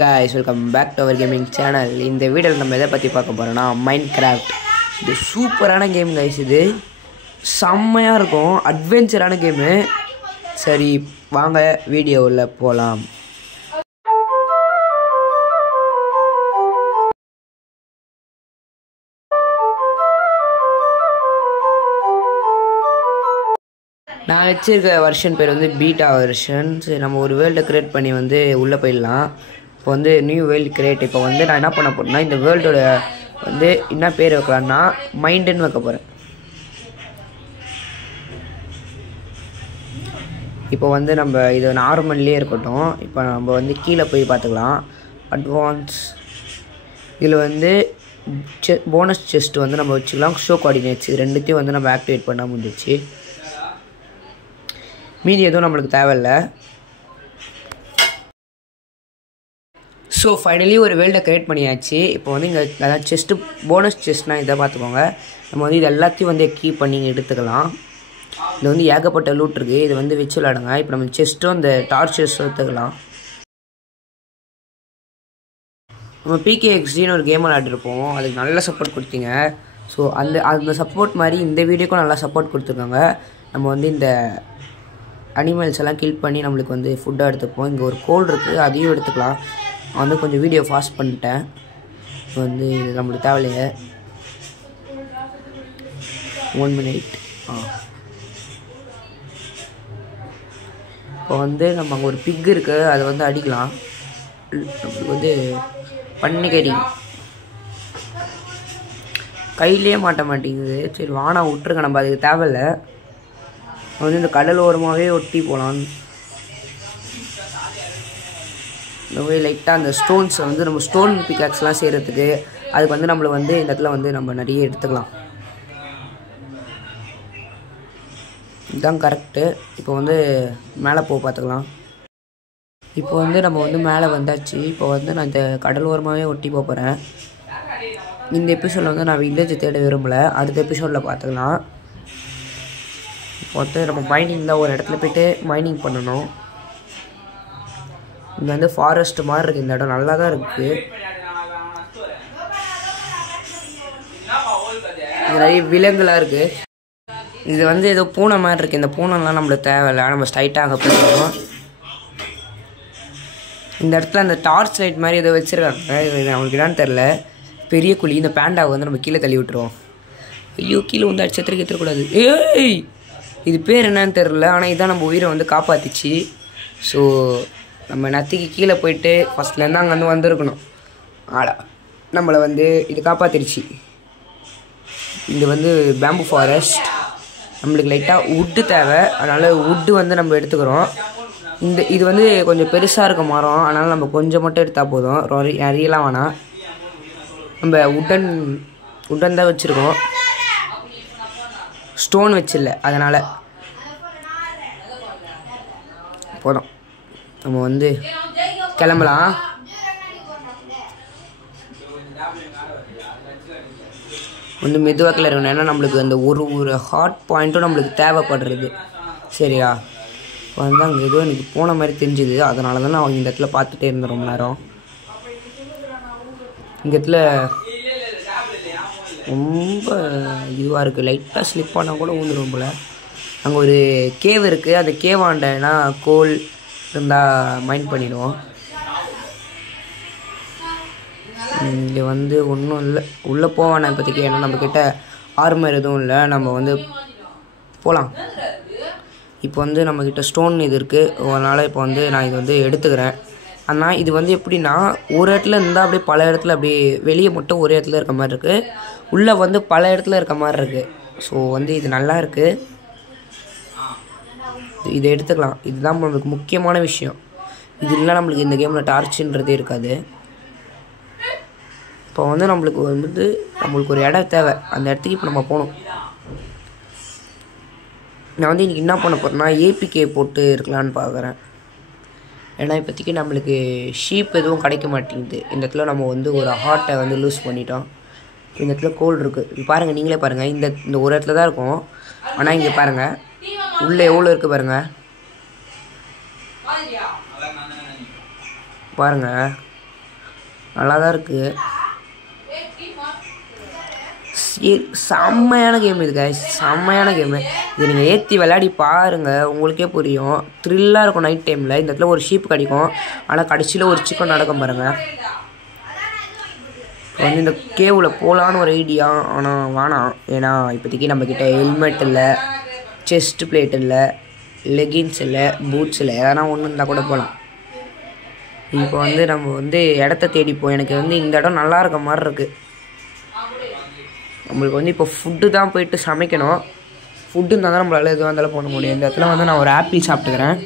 guys, welcome back to our gaming channel. இந்த வீடியோல நம்ம எதை பத்தி பார்க்க போறோம்னா மைன்கிராஃப்ட். இது சூப்பரான கேம் गाइस. இது செம்மையா இருக்கும், அட்வென்ச்சரான கேம். சரி வாங்க வீடியோவுல போலாம். நான் வச்சிருக்க வெர்ஷன் பேர் வந்து பீட்டா வெர்ஷன். சரி நம்ம ஒரு வேர்ல்டை கிரியேட் பண்ணி வந்து உள்ளே போயிடலாம். இப்போ வந்து நியூ வேர்ல்டு கிரியேட். இப்போ வந்து நான் என்ன பண்ண போகிறேன்னா இந்த வேர்ல்டோட வந்து என்ன பேர் வைக்கலான்னா மைண்டுன்னு வைக்க போகிறேன். இப்போ வந்து நம்ம இது நார்மல்லே இருக்கட்டும். இப்போ நம்ம வந்து கீழே போய் பார்த்துக்கலாம். அட்வான்ஸ் இதில் வந்து போனஸ் செஸ்ட் வந்து நம்ம வச்சுக்கலாம். ஷோ கோஆர்டினேட்ஸ் இது ரெண்டுத்தையும் வந்து நம்ம ஆக்டிவேட் பண்ண முடிஞ்சிச்சு. மீதி எதுவும் நம்மளுக்கு தேவையில்லை. ஸோ ஃபைனலி ஒரு வேர்ல்டை க்ரியேட் பண்ணியாச்சு. இப்போ வந்து இங்கே அதாவது செஸ்ட்டு போனஸ் செஸ்ட்னால் இதை பார்த்துக்கோங்க. நம்ம வந்து இது எல்லாத்தையும் வந்து கீப் பண்ணி எடுத்துக்கலாம். இது வந்து ஏகப்பட்ட லூட் இருக்குது. இது வந்து வச்சு விளாடுங்க. இப்போ நம்ம செஸ்ட்டும் இந்த டார்ச்சர்ஸ் எடுத்துக்கலாம். நம்ம PKXDன்னு ஒரு கேம் விளாண்டுருப்போம். அதுக்கு நல்ல சப்போர்ட் கொடுத்தீங்க. ஸோ அந்த சப்போர்ட் மாதிரி இந்த வீடியோக்கும் நல்லா சப்போர்ட் கொடுத்துருக்காங்க. நம்ம வந்து இந்த அனிமல்ஸ் எல்லாம் கில் பண்ணி நம்மளுக்கு வந்து ஃபுட்டாக எடுத்துப்போம். இங்கே ஒரு கோல் இருக்குது, அதையும் எடுத்துக்கலாம். நான் வந்து கொஞ்சம் வீடியோ ஃபாஸ்ட் பண்ணிட்டேன். வந்து இது நம்மளுக்கு தேவையில்லையே. 1 minute. இப்போ வந்து நம்ம அங்கே ஒரு பிக் இருக்குது, அதை வந்து அடிக்கலாம். நம்மளுக்கு வந்து பன்னிக்கறி கையிலே மாட்ட மாட்டேங்குது. சரி வானா விட்டுருங்க, நம்ம அதுக்கு தேவையில்லை. வந்து இந்த கடல் ஓரமாகவே ஒட்டி போகலாம். இந்த மாதிரி லைட்டாக அந்த ஸ்டோன்ஸை வந்து நம்ம ஸ்டோன் பிக்காக்ஸ்லாம் செய்கிறதுக்கு அதுக்கு வந்து நம்மளை வந்து இந்த இடத்துல வந்து நம்ம நிறைய எடுத்துக்கலாம். இதுதான் கரெக்டு. இப்போ வந்து மேலே போக பார்த்துக்கலாம். இப்போ வந்து நம்ம வந்து மேலே வந்தாச்சு. இப்போ வந்து நான் இந்த கடல் ஓரமாகவே ஒட்டி போக போகிறேன். இந்த எபிசோடில் வந்து நான் வில்லேஜ் தேட விரும்பலை, அடுத்த எபிசோடில் பார்த்துக்கலாம். இப்போ வந்து நம்ம மைனிங் தான் ஒரு இடத்துல போய்ட்டு மைனிங் பண்ணணும். இங்கே வந்து ஃபாரஸ்ட் மாதிரி இருக்குது. இந்த இடம் நல்லா தான் இருக்குது. இங்கே நிறைய விலங்குலாம் இருக்குது. இது வந்து ஏதோ பூனை மாதிரி இருக்குது. இந்த பூனைலாம் நம்மளுக்கு தேவையில்லை, நம்ம ஸ்ட்ரைட்டாக அங்கே போயிடணும். இந்த இடத்துல அந்த டார்ச் லைட் மாதிரி ஏதோ வச்சுருக்காங்க. இது நம்மளுக்கு என்னன்னு தெரில. பெரிய குழி. இந்த பேண்டாவை வந்து நம்ம கீழே தள்ளி விட்டுருவோம். ஐயோ கீழே வந்து அடிச்சத்திற்கு எத்தக்கூடாது. ஏய் இது பேர் என்னன்னு தெரில, ஆனால் இதான் நம்ம உயிரை வந்து காப்பாற்றிச்சு. ஸோ நம்ம நத்திக்கு கீழே போயிட்டு ஃபஸ்ட்லேருந்து அங்கே வந்து வந்திருக்கணும். ஆடா நம்மளை வந்து இது காப்பாற்றிருச்சு. இது வந்து பேம்பு ஃபாரஸ்ட். நம்மளுக்கு லைட்டாக வுட்டு தேவை, அதனால் வுட்டு வந்து நம்ம எடுத்துக்கிறோம். இது வந்து கொஞ்சம் பெருசாக இருக்க மரம், அதனால் நம்ம கொஞ்சம் மட்டும் எடுத்தால் போதும், நிறையலாம் வேணாம். நம்ம உட்டன் தான் வச்சுருக்கோம், ஸ்டோன் வச்சில்ல, அதனால் போதும். நம்ம வந்து கிளம்பலாம். வந்து மெதுவாக கிளறணும், ஏன்னா நம்மளுக்கு அந்த ஒரு ஹாட் பாயிண்ட்டும் நம்மளுக்கு தேவைப்படுறது. சரியா? இப்போ வந்து அங்கே ஏதோ எனக்கு போன மாதிரி தெரிஞ்சுது, அதனால தான் நான் இந்த இடத்துல பார்த்துட்டே இருந்தேன் ரொம்ப நேரம். இந்த இடத்துல ரொம்ப இதுவாக இருக்குது. லைட்டாக ஸ்லிப் ஆனால் கூட ஊந்துடும் போல். அங்கே ஒரு கேவ் இருக்குது, அந்த கேவாண்டனா கோல் இருந்தால் மைண்ட் பண்ணிடுவோம். இங்கே வந்து ஒன்றும் இல்லை, உள்ளே போவானே இப்போதைக்கு, ஏன்னா நம்மக்கிட்ட ஆர்மர் எதுவும் இல்லை. நம்ம வந்து போகலாம். இப்போ வந்து நம்மக்கிட்ட ஸ்டோன் இது இருக்குது, அதனால் இப்போ வந்து நான் இது வந்து எடுத்துக்கிறேன். ஆனால் இது வந்து எப்படின்னா ஒரு இடத்துல இருந்தால் அப்படியே பல இடத்துல அப்படியே வெளியே மட்டும் ஒரு இடத்துல இருக்க மாதிரி இருக்குது, உள்ளே வந்து பல இடத்துல இருக்க மாதிரி இருக்குது. ஸோ வந்து இது நல்லா இருக்குது, இதை எடுத்துக்கலாம். இதுதான் நம்மளுக்கு முக்கியமான விஷயம். இது இல்லை நம்மளுக்கு இந்த கேமில் டார்ச்சுன்றதே இருக்காது. இப்போ வந்து நம்மளுக்கு ஒரு இடம் தேவை, அந்த இடத்துக்கு இப்போ நம்ம போகணும். நான் வந்து இன்றைக்கி என்ன பண்ண போகிறேன்னா APK போட்டு இருக்கலான்னு பார்க்குறேன். ஏன்னா இப்போதைக்கு நம்மளுக்கு ஷீப் எதுவும் கிடைக்க மாட்டேங்குது. இந்த இடத்துல நம்ம வந்து ஒரு ஹார்ட்டை வந்து லூஸ் பண்ணிட்டோம். இந்த இடத்துல கோல் இருக்குது பாருங்கள், நீங்களே பாருங்கள். இந்த ஒரு இடத்துல தான் இருக்கும், ஆனால் இங்கே பாருங்கள் உள்ளே எவ்வளோ இருக்குது பாருங்கள். நல்லா தான் இருக்குது. செம்மையான கேம் இது கைஸ், செம்மையான கேமு. இது நீங்கள் ஏற்றி விளையாடி பாருங்கள், உங்களுக்கே புரியும். த்ரில்லாக இருக்கும் நைட் டைமில். இந்த இடத்துல ஒரு ஷீப் கிடைக்கும், ஆனால் கடைசியில் ஒரு சிக்கன் நடக்கும் பாருங்கள். வந்து இந்த கேவில் போகலான்னு ஒரு ஐடியா, ஆனால் வேணாம். ஏன்னா இப்போதைக்கு நம்மக்கிட்ட ஹெல்மெட் இல்லை, செஸ்ட் பிளேட் இல்லை, லெகின்ஸ் இல்லை, பூட்ஸ் இல்லை. எதனா ஒன்று இருந்தால் கூட போகலாம். இப்போ வந்து நம்ம வந்து இடத்த தேடிப்போம். எனக்கு வந்து இந்த இடம் நல்லா இருக்க மாதிரி இருக்குது. நம்மளுக்கு வந்து இப்போ ஃபுட்டு தான் போயிட்டு சமைக்கணும். ஃபுட்டு இருந்தால் தான் நம்மளால் எதுவாக இருந்தாலும் பண்ண முடியும். இந்த இடத்துல வந்து நான் ஒரு ஆப்பிள் சாப்பிட்டுக்கிறேன்.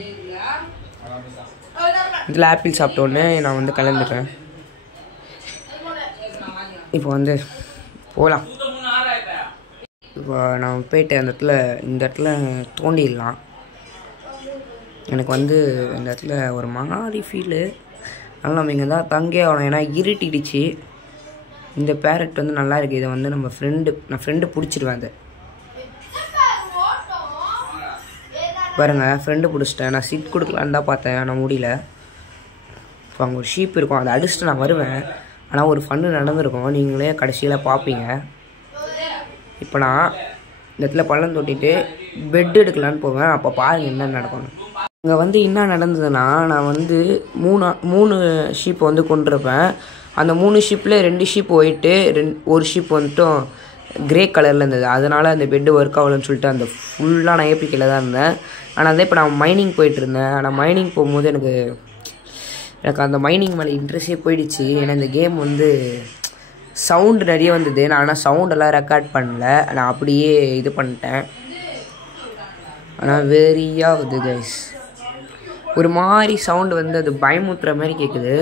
இதில் ஆப்பிள் சாப்பிட்டோன்னே நான் வந்து கிளம்பிடுறேன். இப்போ வந்து போகலாம். இப்போ நான் போயிட்டு அந்த இடத்துல இந்த இடத்துல தோண்டிடலாம். எனக்கு வந்து இந்த இடத்துல ஒரு மாதிரி ஃபீலு. அதனால் நம்ம இங்கே தான் தங்கே ஆகணும். ஏன்னா இருட்டிடுச்சு. இந்த பேரட் வந்து நல்லா இருக்குது. இதை வந்து நான் ஃப்ரெண்டு பிடிச்சிடுவேன். அதை பாருங்கள், ஃப்ரெண்டு பிடிச்சிட்டேன். நான் சிட் கொடுக்கலான்னு தான் பார்த்தேன், நான் முடியல. இப்போ அங்கே ஒரு ஷீப் இருக்கும், அதை அடிச்சுட்டு நான் வருவேன். ஆனால் ஒரு ஃபன்னு நடந்திருக்கும், நீங்களே கடைசியில் பார்ப்பீங்க. இப்போ நான் இந்த இடத்துல பள்ளம் தொட்டிட்டு பெட் எடுக்கலான்னு போவேன். அப்போ பாருங்கள் என்ன நடக்கும். இங்கே வந்து என்ன நடந்ததுன்னா, நான் வந்து மூணு ஷீப்பை வந்து கொண்டிருப்பேன். அந்த 3 ஷீப்பில் 2 ஷீப் போயிட்டு ஒரு ஷீப் வந்துட்டும் கிரே கலரில் இருந்தது. அதனால் அந்த பெட்டு ஒர்க் ஆகலன்னு சொல்லிட்டு அந்த ஃபுல்லாக நான் ஏபிக்கில் தான் இருந்தேன். ஆனால் அதே இப்போ நான் மைனிங் போயிட்டுருந்தேன். ஆனால் மைனிங் போகும்போது எனக்கு அந்த மைனிங் மேலே இன்ட்ரெஸ்டே போயிடுச்சு. ஏன்னா இந்த கேம் வந்து சவுண்டு நிறைய வந்தது. நான் ஆனால் சவுண்டெல்லாம் ரெக்கார்ட் பண்ணல, நான் அப்படியே இது பண்ணிட்டேன். ஆனால் வெறியாக வருது கைஸ். ஒரு மாதிரி சவுண்டு வந்து அது பயமுத்துற மாதிரி கேட்குது.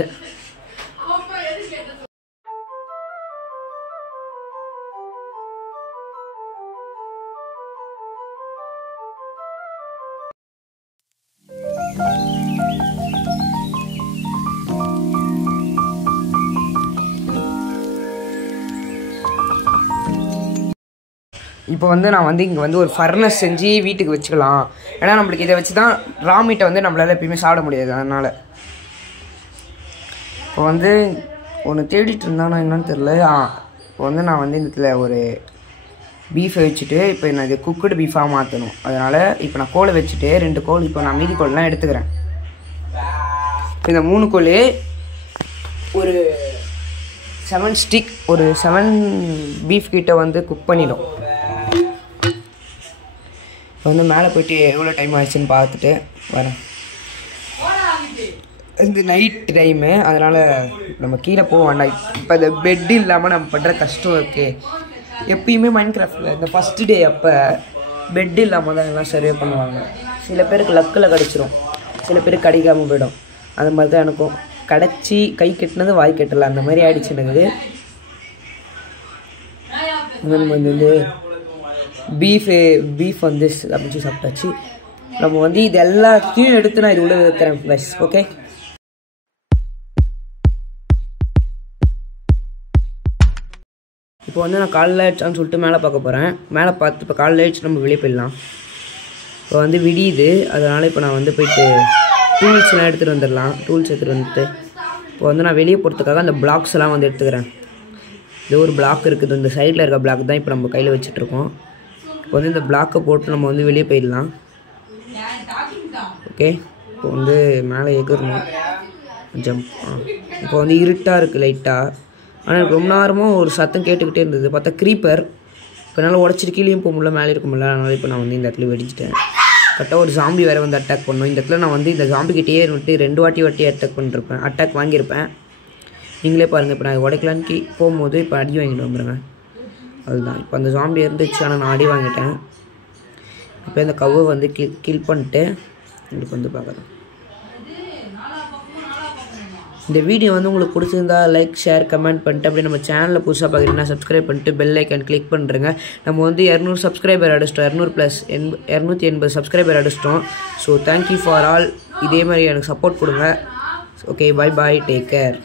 இப்போ வந்து நான் வந்து இங்கே வந்து ஒரு ஃபர்னஸ் செஞ்சு வீட்டுக்கு வச்சுக்கலாம். ஏன்னா நம்மளுக்கு இதை வச்சு தான் ரா மீட்டை வந்து நம்மளால் எப்பயுமே சாப்பிட முடியாது. அதனால் இப்போ வந்து ஒன்று தேடிட்டு இருந்தால் நான் என்னன்னு தெரில. இப்போ வந்து நான் வந்து இந்த ஒரு பீஃபை வச்சுட்டு இப்போ நான் இது குக்குடு பீஃபாக மாற்றணும். அதனால் இப்போ நான் கோலை வச்சுட்டு 2 கோல் இப்போ நான் மீதி கோல்லாம் எடுத்துக்கிறேன். இப்போ இந்த 3 கோல் ஒரு 7 ஸ்டிக், ஒரு 7 பீஃப் கிட்ட வந்து குக் பண்ணிடும். இப்போ வந்து மேலே போய்ட்டு எவ்வளோ டைம் ஆயிடுச்சுன்னு பார்த்துட்டு வரேன். இந்த நைட் டைமு, அதனால் நம்ம கீழே போக வேண்டாம். இப்போ இந்த பெட்டு இல்லாமல் நம்ம பண்ணுற கஷ்டம் இருக்குது. எப்பயுமே மைண்ட் கிராஃப்டில் இந்த ஃபஸ்ட்டு டே அப்போ பெட்டு இல்லாமல் தான் எல்லாம் சர்வே பண்ணுவாங்க. சில பேருக்கு லக்கில் கிடச்சிரும், சில பேருக்கு கிடைக்காமல் போயிடும். அந்த மாதிரி தான் எனக்கும் கிடச்சி கை கெட்டினது வாய் கெட்டல அந்த மாதிரி ஆகிடுச்சு எனக்கு. வந்து பீஃப் வந்து அப்படிச்சு சாப்பிட்டாச்சு. நம்ம வந்து இது எல்லாத்தையும் எடுத்து நான் இது உள்ள வைக்கிறேன் ப்ளஸ். ஓகே, இப்போ வந்து நான் காலைல ஆயிடுச்சான்னு சொல்லிட்டு மேலே பார்க்க போகிறேன். மேலே பார்த்து இப்போ காலைல ஆயிடுச்சு, நம்ம வெளியே போயிடலாம். இப்போ வந்து விடியுது, அதனால் இப்போ நான் வந்து போயிட்டு டூல்ஸ்லாம் எடுத்துகிட்டு வந்துடலாம். டூல்ஸ் எடுத்துகிட்டு வந்துட்டு இப்போ வந்து நான் வெளியே போகிறதுக்காக அந்த பிளாக்ஸ் எல்லாம் வந்து எடுத்துக்கிறேன். இது ஒரு பிளாக் இருக்குது, இந்த சைடில் இருக்க பிளாக் தான் இப்போ நம்ம கையில் வச்சுட்ருக்கோம். இப்போ வந்து இந்த பிளாக்கை போட்டு நம்ம வந்து வெளியே போயிடலாம். ஓகே, இப்போ வந்து மேலே எகிறணும், ஜம்ப். இப்போ வந்து இருட்டாக இருக்குது லைட்டாக. ஆனால் ரொம்ப நேரமாக ஒரு சத்தம் கேட்டுக்கிட்டே இருந்தது. பார்த்தா க்ரீப்பர். இப்போ என்னால் உடச்சிட்டு கீழேயும் போக முடியல, மேலே இருக்க முடியல. அதனால் இப்போ நான் வந்து இந்த இடத்துல வெடிச்சிட்டேன். கரெக்டாக ஒரு ஜாம்பி வேறு வந்து அட்டாக் பண்ணணும். இந்த இடத்துல நான் வந்து இந்த ஜாம்பிக்கிட்டே இருந்துட்டு 2 வாட்டி அட்டாக் பண்ணிருப்பேன், அட்டாக் வாங்கியிருப்பேன். நீங்களே பாருங்கள். இப்போ நான் உடைக்கலான்னு போகும்போது இப்போ அடி வாங்கிட்டு வந்துடுங்க. அதுதான் இப்போ அந்த ஜாம்பி இருந்துச்சு, ஆனால் நான் அடி வாங்கிட்டேன். இப்போ இந்த கவ்வை வந்து கில் பண்ணிட்டு உங்களுக்கு வந்து பார்க்குறேன். இந்த வீடியோ வந்து உங்களுக்கு பிடிச்சிருந்தா லைக், ஷேர், கமெண்ட் பண்ணிட்டு அப்படியே நம்ம சேனலில் புதுசாக பார்க்குறீங்கன்னா சப்ஸ்கிரைப் பண்ணிட்டு பெல் ஐக்கான் கிளிக் பண்ணுறேங்க. நம்ம வந்து 200 சப்ஸ்கிரைபர் அடிச்சிட்டோம், 280 சப்ஸ்கிரைபர் அடிச்சிட்டோம். So thank you for all. இதே மாதிரி எனக்கு சப்போர்ட் கொடுங்க. Okay, bye bye, take care.